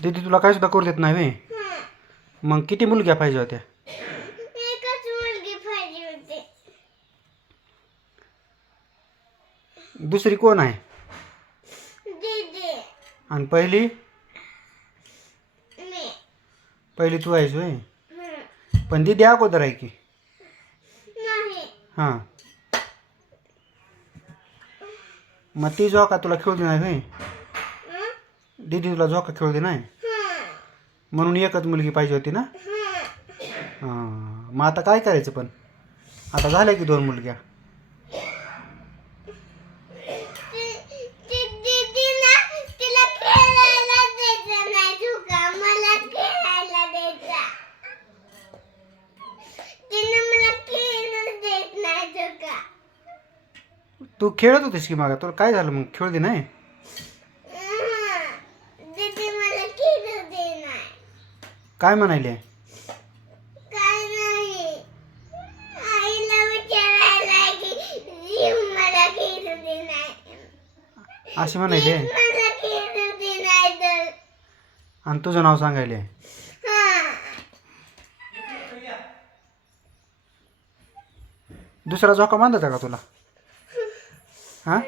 दीदी तुला काय सुद्धा करू देत नाही व्हय? मग किती मुलग्या पाहिजे होत्या? एकच मुलगी पाहिजे होती. दुसरी कोण आहे? दीदी. आणि पहिली? मी. पहिली तू आहेस व्हय? हं. पण दीदी अगोदर आहे की. नाही. हां. मग ती झोका तुला खेळू दे नाही व्हय? हं? दीदी तुला झोका खेळू दे नाही हं. म्हणून एकच मुलगी पाहिजे होती ना? हं. हां. मग आता काय करायचं पण? आता झाल्या की 2 मुलग्या. ती दीदी ना तिला खेळायला द्यायचं नाही झुका. मला खेळायला द्यायचा. तिने मला खेळूच देत नाही झुका. तू खेळत होतीस की मागं. तुला काय झालं मग? खेळू दे नाही? दीदी मला खेळू दे नाही. काय म्हणायले? काय नाही. आईला विचारायला की जीव मला खेळू दे नाही. असे म्हणायले? मला खेळू दे नाही तर. आणि तुझं नाव सांगायले? हां. दुसरा झोका बांधायचा का तुला? हां?